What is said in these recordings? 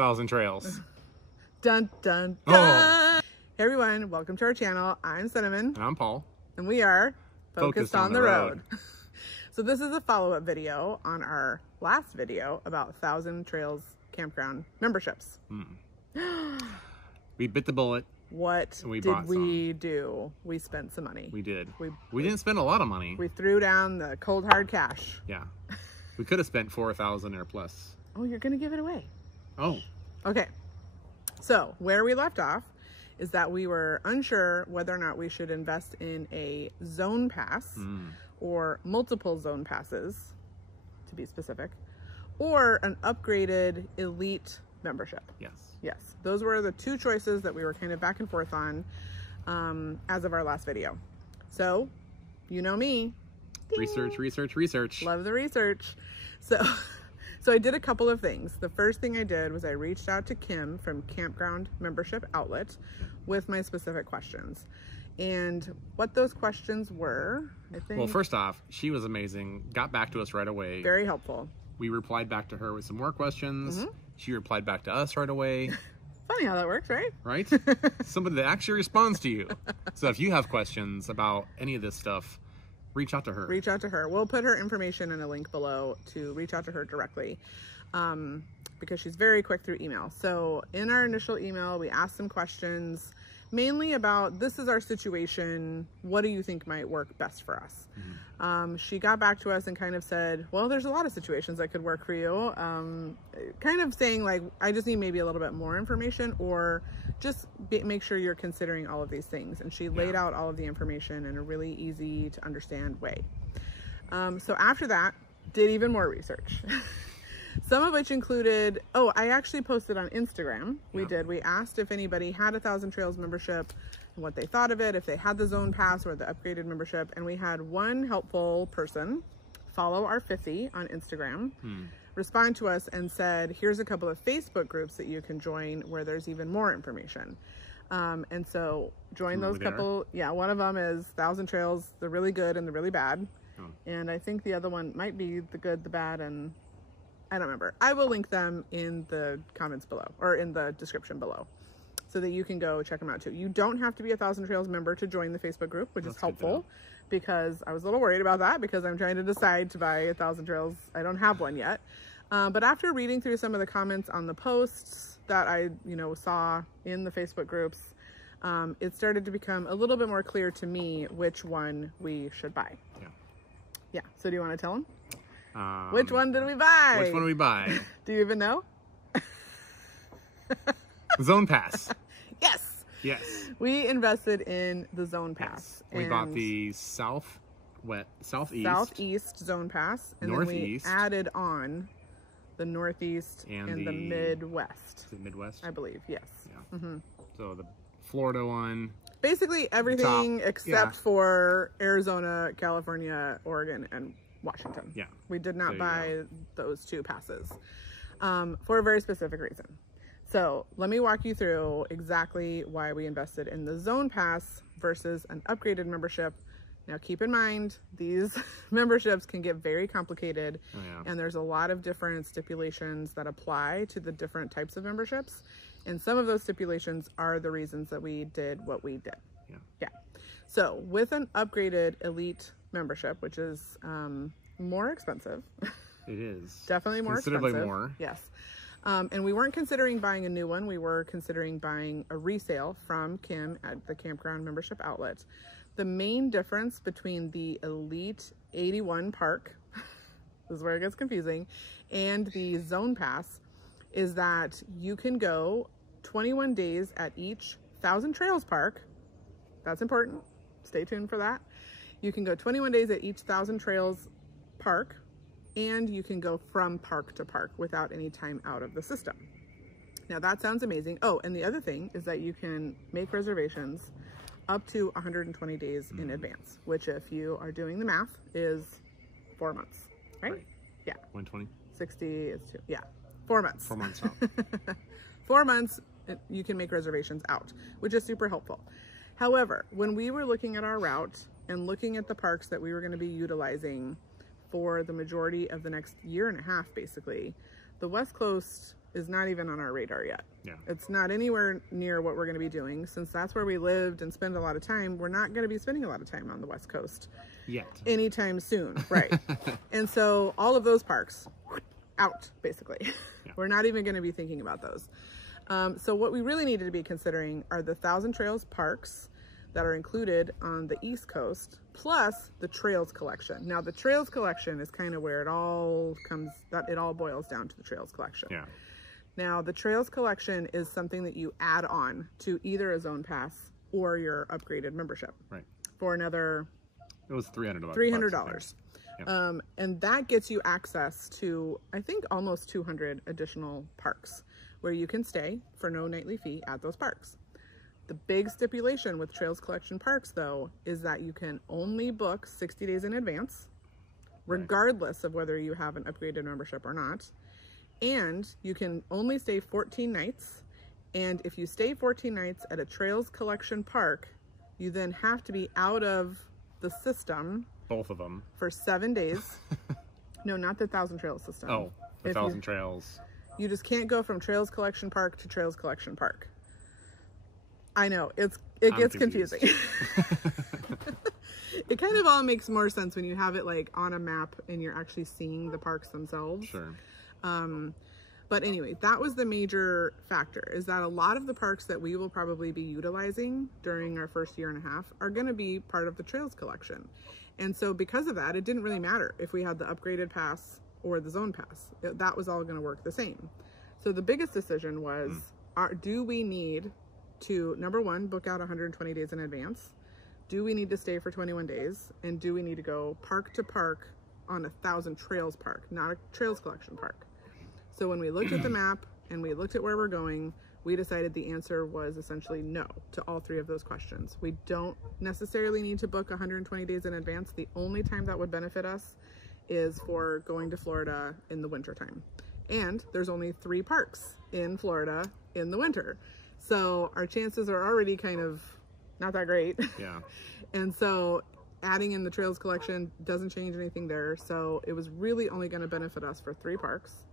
Thousand Trails. Dun, dun, dun. Hey everyone, welcome to our channel. I'm Cinnamon. And I'm Paul. And we are Focused on the Road. So this is a follow-up video on our last video about Thousand Trails Campground memberships. We bit the bullet. What did we do? We spent some money. We did. We didn't spend a lot of money. We threw down the cold hard cash. Yeah. We could have spent 4,000 or plus. Oh, you're going to give it away. Oh. Okay. So where we left off is that we were unsure whether or not we should invest in a zone pass or multiple zone passes, to be specific, or an upgraded elite membership. Yes. Yes. Those were the two choices that we were kind of back and forth on as of our last video. So, you know me. Research, research, research. Love the research. So I did a couple of things. The first thing I did was I reached out to Kim from Campground Membership Outlet with my specific questions. And what those questions were, I think... Well, first off, she was amazing. Got back to us right away. Very helpful. We replied back to her with some more questions. She replied back to us right away. Funny how that works, right? Right? Somebody that actually responds to you. So if you have questions about any of this stuff, reach out to her. Reach out to her. We'll put her information in a link below to reach out to her directly because she's very quick through email. So in our initial email, we asked some questions mainly about, this is our situation. What do you think might work best for us? She got back to us and kind of said, well, there's a lot of situations that could work for you. Kind of saying like, I just need maybe a little bit more information, or just make sure you're considering all of these things. And she laid out all of the information in a really easy to understand way. So after that, did even more research. Some of which included, I actually posted on Instagram. We asked if anybody had a Thousand Trails membership and what they thought of it, if they had the zone pass or the upgraded membership. And we had one helpful person follow our 50 on Instagram, respond to us and said, here's a couple of Facebook groups that you can join where there's even more information. And so join those couple. Yeah, one of them is Thousand Trails, the really good and the really bad. And I think the other one might be the good, the bad, and I don't remember. I will link them in the comments below or in the description below so that you can go check them out too. You don't have to be a Thousand Trails member to join the Facebook group, which is helpful because I was a little worried about that because I'm trying to decide to buy a Thousand Trails. I don't have one yet. But after reading through some of the comments on the posts that I, saw in the Facebook groups, it started to become a little bit more clear to me which one we should buy. Yeah. So do you want to tell them? Which one did we buy? Which one did we buy? Do you even know? Zone Pass. Yes. Yes. We invested in the Zone Pass. Yes. We bought the southeast Zone Pass, and northeast, then we added on the northeast and the Midwest. The Midwest, I believe. Yes. Yeah. So the Florida one. Basically everything except for Arizona, California, Oregon, and Washington. Yeah. We did not buy those two passes for a very specific reason. So let me walk you through exactly why we invested in the Zone Pass versus an upgraded membership. Now keep in mind, these memberships can get very complicated and there's a lot of different stipulations that apply to the different types of memberships. And some of those stipulations are the reasons that we did what we did. Yeah. So with an upgraded elite membership, which is more expensive. It is. Definitely more expensive. Considerably more. Yes. And we weren't considering buying a new one. We were considering buying a resale from Kim at the Campground Membership Outlet. The main difference between the Elite 81 Park, this is where it gets confusing, and the Zone Pass is that you can go 21 days at each Thousand Trails Park. That's important. Stay tuned for that. You can go 21 days at each Thousand Trails Park, and you can go from park to park without any time out of the system. Now that sounds amazing. Oh, and the other thing is that you can make reservations up to 120 days in advance, which if you are doing the math is 4 months, right? Yeah. 120? 60 is 2. Yeah. 4 months. 4 months out. 4 months, you can make reservations out, which is super helpful. However, when we were looking at our route and looking at the parks that we were going to be utilizing for the majority of the next year and a half, basically, the West Coast is not even on our radar yet. Yeah. It's not anywhere near what we're going to be doing. Since that's where we lived and spend a lot of time, we're not going to be spending a lot of time on the West Coast Yet. anytime soon. Right. And so all of those parks out, basically. Yeah. We're not even going to be thinking about those. So what we really needed to be considering are the Thousand Trails parks that are included on the East Coast, plus the Trails Collection. Now, the Trails Collection is kind of where it all boils down to the Trails Collection. Yeah. Now, the Trails Collection is something that you add on to either a Zone Pass or your upgraded membership. Right. For another It was $300. $300. Yeah. And that gets you access to, I think, almost 200 additional parks where you can stay for no nightly fee at those parks. The big stipulation with Trails Collection parks, though, is that you can only book 60 days in advance, regardless of whether you have an upgraded membership or not. And you can only stay 14 nights. And if you stay 14 nights at a Trails Collection park, you then have to be out of the system. Both of them. For 7 days. No, not the Thousand Trails system. Oh, the Thousand Trails. You just can't go from Trails Collection Park to Trails Collection Park. I know, it gets confusing. It kind of all makes more sense when you have it like on a map and you're actually seeing the parks themselves. Sure. But anyway, that was the major factor, is that a lot of the parks that we will probably be utilizing during our first year and a half are going to be part of the Trails Collection. And so because of that, it didn't really matter if we had the upgraded pass or the Zone Pass. That was all going to work the same. So the biggest decision was, do we need to, number one, book out 120 days in advance? Do we need to stay for 21 days? And do we need to go park to park on a Thousand Trails park, not a Trails Collection park? So when we looked at the map and we looked at where we're going, we decided the answer was essentially no to all three of those questions. We don't necessarily need to book 120 days in advance. The only time that would benefit us is for going to Florida in the wintertime. And there's only 3 parks in Florida in the winter. So our chances are already kind of not that great. Yeah. And so adding in the Trails Collection doesn't change anything there. So it was really only going to benefit us for 3 parks.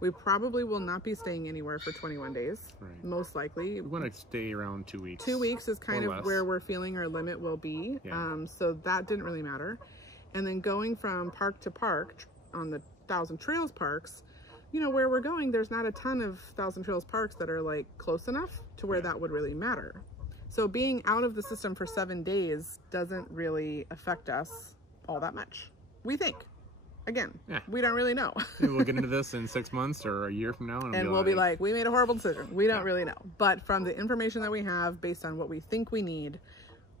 We probably will not be staying anywhere for 21 days, most likely. We want to stay around 2 weeks. 2 weeks is kind of where we're feeling our limit will be. Yeah. So that didn't really matter. And then going from park to park on the Thousand Trails parks, you know, where we're going, there's not a ton of Thousand Trails parks that are like close enough to where that would really matter. So being out of the system for 7 days doesn't really affect us all that much, we think. Again, we don't really know. Maybe we'll get into this in 6 months or a year from now. And we'll be like, we made a horrible decision. We don't really know. But from the information that we have, based on what we think we need,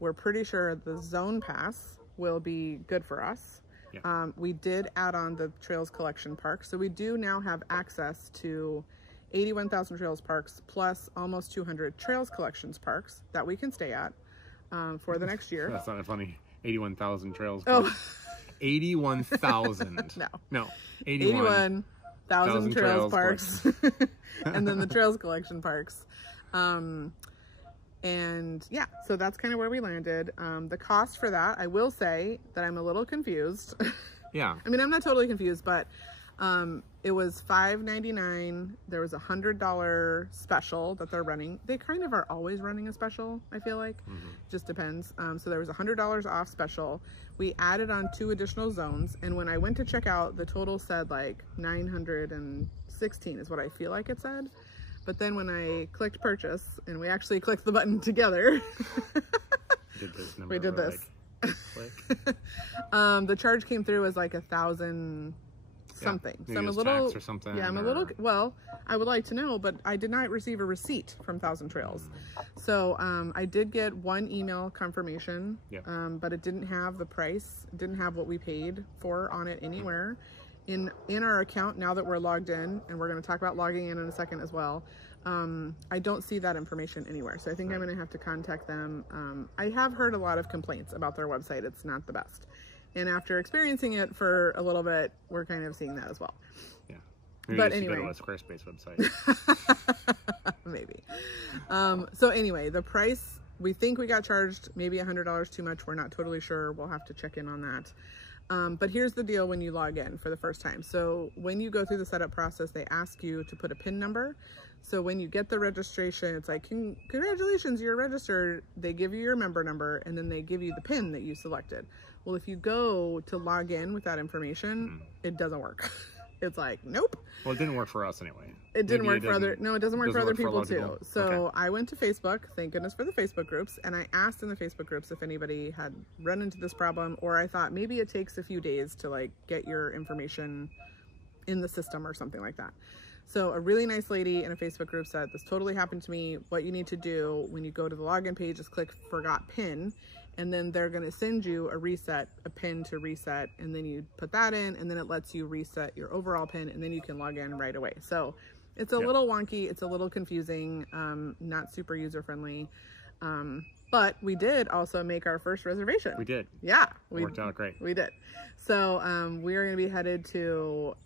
we're pretty sure the Zone Pass will be good for us. Yeah. We did add on the Trails Collection Park. So we do now have access to 81,000 Trails parks plus almost 200 Trails Collections parks that we can stay at for the next year. That's not funny. 81,000 Trails parks. Oh. 81,000. No. 81,000 Trails parks. And then the Trails Collection parks. And yeah, so that's kind of where we landed. The cost for that, I will say that I'm a little confused. Yeah. I mean, I'm not totally confused, but it was $5.99. There was $100 special that they're running. They kind of are always running a special, I feel like. Just depends. So there was $100 off special. We added on 2 additional zones, and when I went to check out, the total said like 916 is what I feel like it said. But then when I clicked purchase, and we actually clicked the button together, we did this. Like, the charge came through as like 1,000 something. So I'm a little, or something, I'm a little, well, I would like to know, but I did not receive a receipt from Thousand Trails. So I did get 1 email confirmation, but it didn't have the price, it didn't have what we paid for on it anywhere. In our account, now that we're logged in, and we're going to talk about logging in a second as well, I don't see that information anywhere. So I think I'm going to have to contact them. I have heard a lot of complaints about their website. It's not the best. And after experiencing it for a little bit, we're kind of seeing that as well. Yeah. Maybe but anyway, go to a Squarespace website. Maybe. So anyway, the price, we think we got charged maybe $100 too much. We're not totally sure. We'll have to check in on that. But here's the deal when you log in for the first time. So when you go through the setup process, they ask you to put a PIN number. So when you get the registration, it's like, congratulations, you're registered. They give you your member number, and then they give you the PIN that you selected. Well, if you go to log in with that information, it doesn't work. It's like, nope. Well, it didn't work for us anyway. It didn't work for other, no, it doesn't work for other people too. So Okay. I went to Facebook, thank goodness for the Facebook groups, and I asked in the Facebook groups if anybody had run into this problem, or I thought maybe it takes a few days to like get your information in the system or something like that. So a really nice lady in a Facebook group said, this totally happened to me. What you need to do when you go to the login page is click forgot PIN, and then they're going to send you a PIN to reset, and then you put that in, and then it lets you reset your overall PIN, and then you can log in right away. So it's a little wonky, it's a little confusing, not super user-friendly, but we did also make our first reservation. We did. Yeah. It worked out great. We did. So we are going to be headed to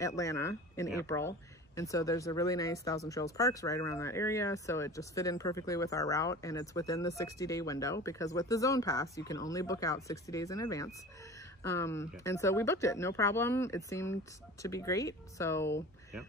Atlanta in April. And so there's a really nice Thousand Trails Parks right around that area. So it just fit in perfectly with our route, and it's within the 60-day window, because with the Zone Pass, you can only book out 60 days in advance. And so we booked it, no problem. It seemed to be great. So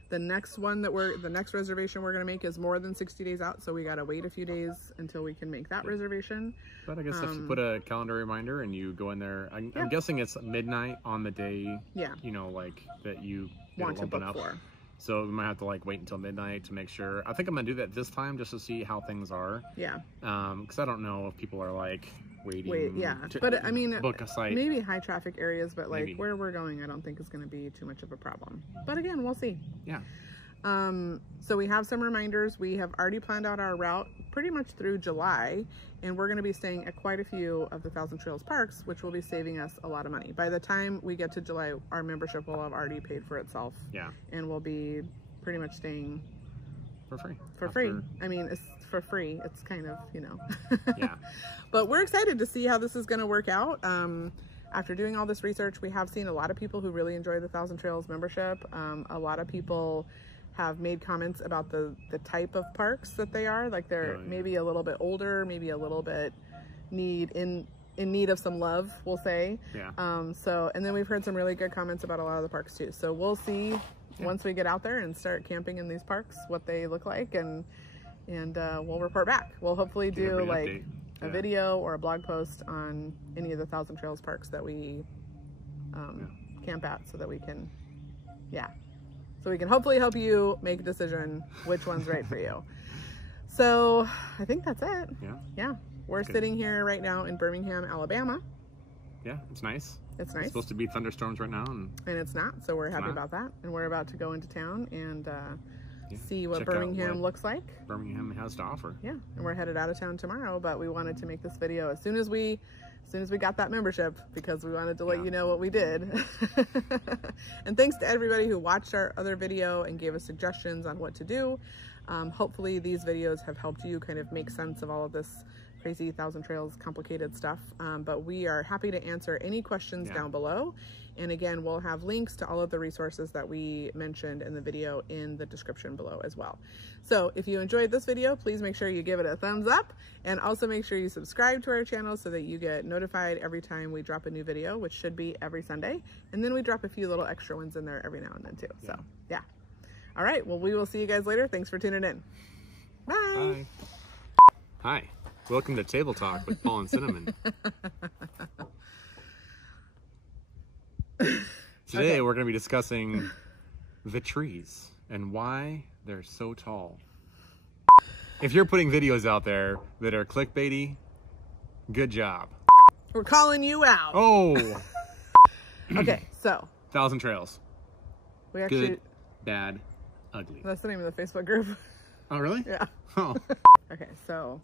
the next reservation we're going to make is more than 60 days out. So we got to wait a few days until we can make that reservation. But I guess if you put a calendar reminder and you go in there, I'm guessing it's midnight on the day, you know, like that you want to book up. for. So we might have to like wait until midnight to make sure. I think I'm gonna do that this time just to see how things are. Yeah. Because I don't know if people are like waiting. But I mean, book a site. Maybe high traffic areas, but like where we're going, I don't think is going to be too much of a problem. But again, we'll see. Yeah. So we have some reminders. We have already planned out our route pretty much through July, and we're going to be staying at quite a few of the Thousand Trails parks, which will be saving us a lot of money. By the time we get to July, our membership will have already paid for itself. Yeah. And we'll be pretty much staying for free. Free. I mean, it's for free. It's kind of, you know. Yeah. But we're excited to see how this is going to work out. After doing all this research, we have seen a lot of people who really enjoy the Thousand Trails membership. a lot of people have made comments about the type of parks that they are. Like they're maybe a little bit older, maybe a little bit in need of some love, we'll say. Yeah. And then we've heard some really good comments about a lot of the parks too. So we'll see once we get out there and start camping in these parks what they look like, and we'll report back. We'll hopefully do like a video or a blog post on any of the Thousand Trails parks that we camp at, so that we can so we can hopefully help you make a decision which one's right for you. So I think that's it. Yeah. We're sitting here right now in Birmingham, Alabama. Yeah, it's nice. It's nice. It's supposed to be thunderstorms right now, and it's not. So we're happy about that. And we're about to go into town and see what Birmingham looks like. Birmingham has to offer. Yeah, and we're headed out of town tomorrow, but we wanted to make this video as soon as we got that membership, because we wanted to let you know what we did. And thanks to everybody who watched our other video and gave us suggestions on what to do. Hopefully these videos have helped you kind of make sense of all of this crazy Thousand Trails complicated stuff. But we are happy to answer any questions down below. And again, we'll have links to all of the resources that we mentioned in the video in the description below as well. So if you enjoyed this video, please make sure you give it a thumbs up, and also make sure you subscribe to our channel so that you get notified every time we drop a new video, which should be every Sunday. And then we drop a few little extra ones in there every now and then too. So yeah. All right. Well, we will see you guys later. Thanks for tuning in. Bye. Hi. Welcome to Table Talk with Paul and Cinnamon. Today we're going to be discussing the trees and why they're so tall. If you're putting videos out there that are clickbaity, good job. We're calling you out. Oh. Okay, so Thousand Trails. We actually good, bad, ugly. That's the name of the Facebook group. Oh, really? Yeah. Oh. Okay, so